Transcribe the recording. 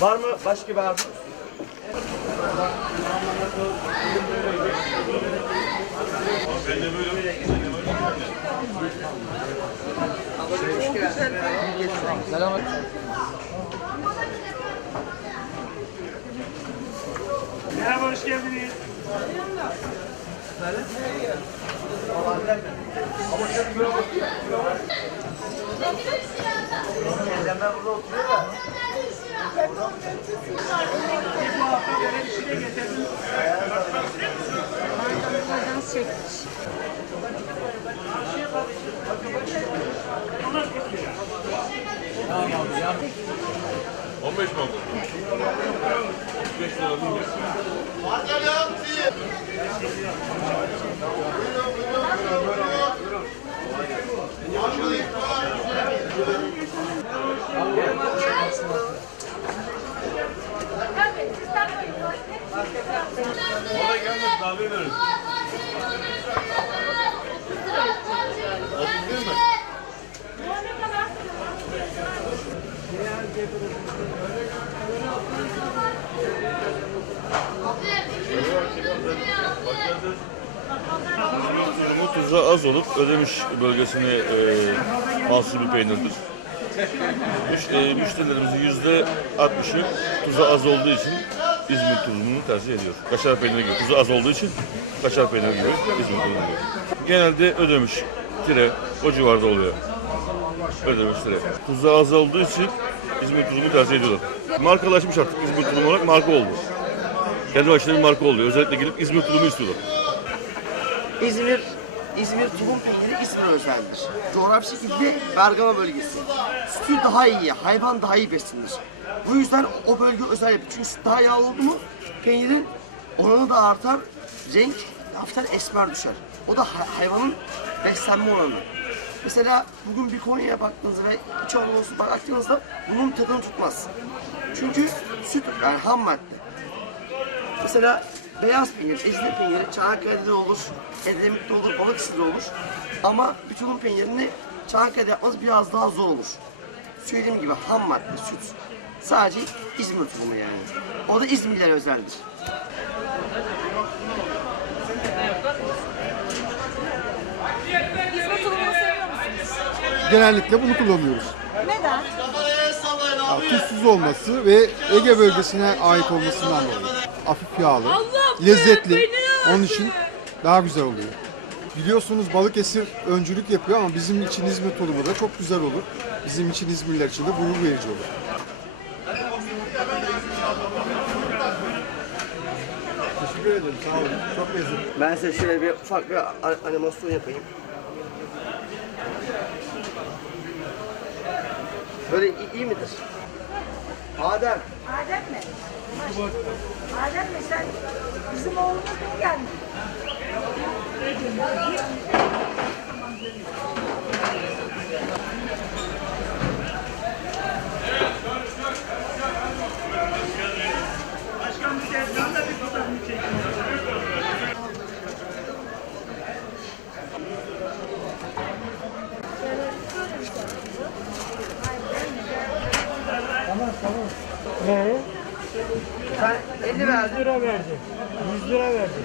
Var mı başka bir arzunuz? Merhaba, hoş geldiniz. Teyzemler burada oturuyor da. Bu hafta böyle bir şey de getirdim. Dans çekmiş. Onlar 40 lira. 15 mi oldu? 5 lira alayım ya. Ona Tuzu az olup Ödemiş bölgesine e, mahsul bir peynirdir. Müş, e, müşterilerimizin yüzde 60'ı tuzu az olduğu için İzmir tuzunu tercih ediyor. Kaşar peyniri gibi. Tuzu az olduğu için kaşar peyniri gibi İzmir tuzunu diyor. Genelde Ödemiş, Tire o civarda oluyor. Ödemiş, Tire. Tuzu az olduğu için İzmir tuzunu tercih ediyorlar. Markalaşmış artık İzmir tuzumu olarak marka oldu. Kendi başına bir marka oluyor. Özellikle gidip İzmir tulumu istiyorlar. İzmir İzmir tulum peyniri İzmir özeldir. Coğrafi şekilde Bergama bölgesi. Sütü daha iyi, hayvan daha iyi beslenir. Bu yüzden o bölge özel yapıyor. Çünkü süt daha yağlı oldu mu peynirin oranı da artar, renk hafiften esmer düşer. O da hay- hayvanın beslenme oranı. Mesela bugün bir Konya'ya baktığınızda ve İç Anadolu'ya baktığınızda bunun tadını tutmaz. Çünkü süt yani ham madde. Mesela beyaz peynir, ezine peyniri Çanakkale'de de olur, Edremit'te olur, Balıkesir'de olur. Ama bütün peynirini Çanakkale'de yapmanız biraz daha zor olur. Söylediğim gibi ham madde, süt. Sadece İzmir tulumu yani. O da İzmirlere özeldir. İzmir tulumunu seviyor musunuz? Genellikle bunu kullanıyoruz. Neden? Ya, tuzsuz olması ve Ege bölgesine ait olmasından dolayı. Hafif yağlı, lezzetli. Onun için daha güzel oluyor. Biliyorsunuz Balıkesir öncülük yapıyor ama bizim için İzmir tulumu da çok güzel olur. Bizim için İzmirliler için de gurur verici olur. Teşekkür ederim. Sağ olun. Çok lezzetli. Ben size şöyle bir ufak bir animasyon yapayım. Böyle iyi, iyi midir? Adem, Adem mi? Adem mi sen bizim oğlumuz mu geldin? Başkan bir de ben de bir fotoğrafını çekeyim. Sen 50 verdin. lira verdi. 100 lira verdi.